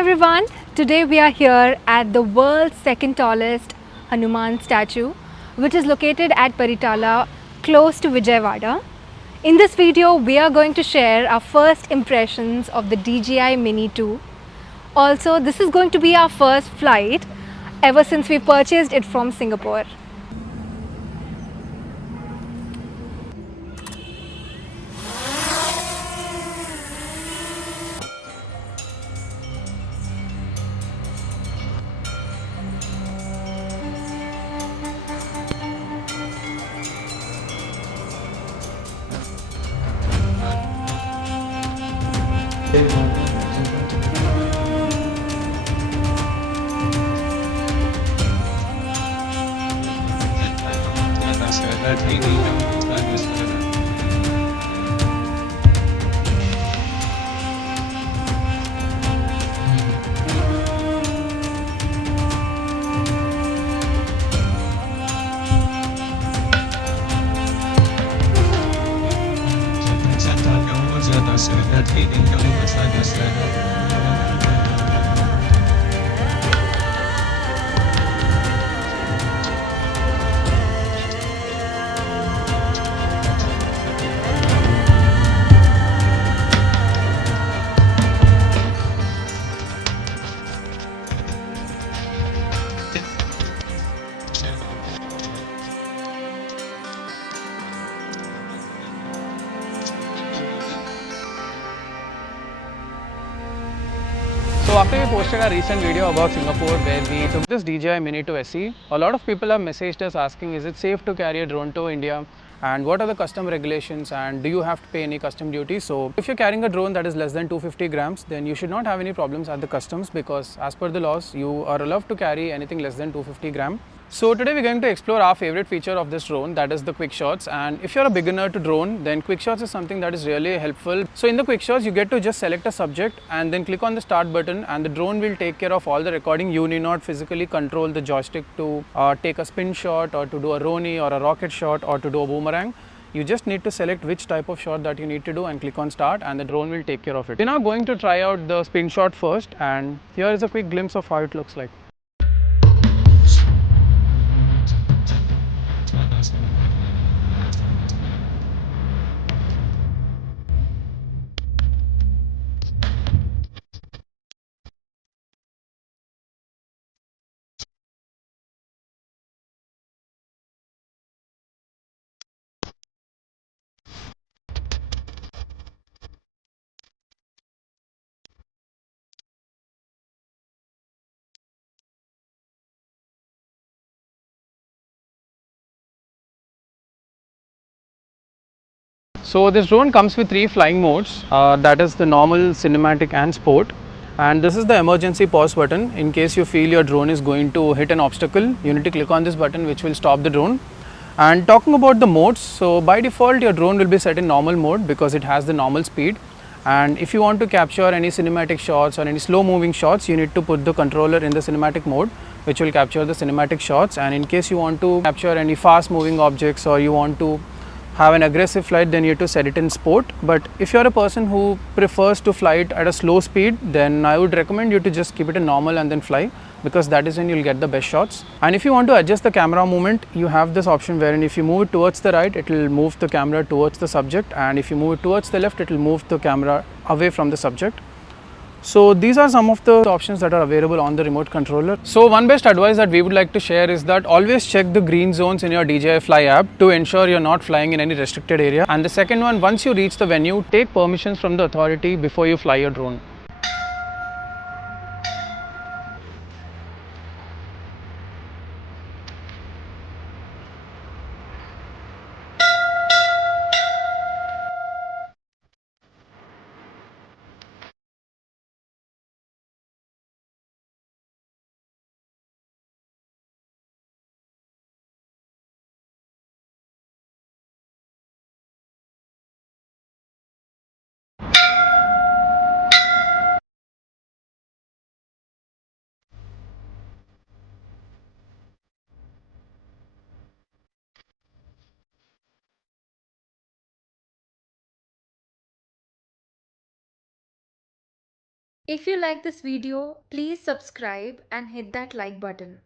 everyone, today we are here at the world's second tallest Hanuman statue, which is located at Paritala, close to Vijayawada. In this video, we are going to share our first impressions of the DJI Mini 2. Also, this is going to be our first flight ever since we purchased it from Singapore. So after we posted a recent video about Singapore where we took this DJI Mini to SE, a lot of people have messaged us asking, is it safe to carry a drone to India, and what are the custom regulations, and do you have to pay any custom duty? So if you're carrying a drone that is less than 250 grams, then you should not have any problems at the customs, because as per the laws you are allowed to carry anything less than 250 gram. So today we're going to explore our favorite feature of this drone, that is the quick shots. And if you're a beginner to drone, then quick shots is something that is really helpful. So in the quick shots you get to just select a subject and then click on the start button, and the drone will take care of all the recording. You need not physically control the joystick to take a spin shot or to do a Roni or a rocket shot or to do a boomerang. You just need to select which type of shot that you need to do and click on start, and the drone will take care of it. We're now going to try out the spin shot first, and here is a quick glimpse of how it looks like. So this drone comes with 3 flying modes, that is the normal, cinematic and sport. And this is the emergency pause button. In case you feel your drone is going to hit an obstacle, you need to click on this button, which will stop the drone. And talking about the modes, so by default your drone will be set in normal mode because it has the normal speed. And if you want to capture any cinematic shots or any slow moving shots, you need to put the controller in the cinematic mode, which will capture the cinematic shots. And in case you want to capture any fast moving objects or you want to have an aggressive flight, then you have to set it in sport. But if you're a person who prefers to fly it at a slow speed, then I would recommend you to just keep it in normal and then fly, because that is when you'll get the best shots. And if you want to adjust the camera movement, you have this option wherein if you move it towards the right, it will move the camera towards the subject, and if you move it towards the left, it will move the camera away from the subject. So these are some of the options that are available on the remote controller. So one best advice that we would like to share is that always check the green zones in your DJI Fly app to ensure you're not flying in any restricted area. And the second one, once you reach the venue, take permissions from the authority before you fly your drone. If you like this video, please subscribe and hit that like button.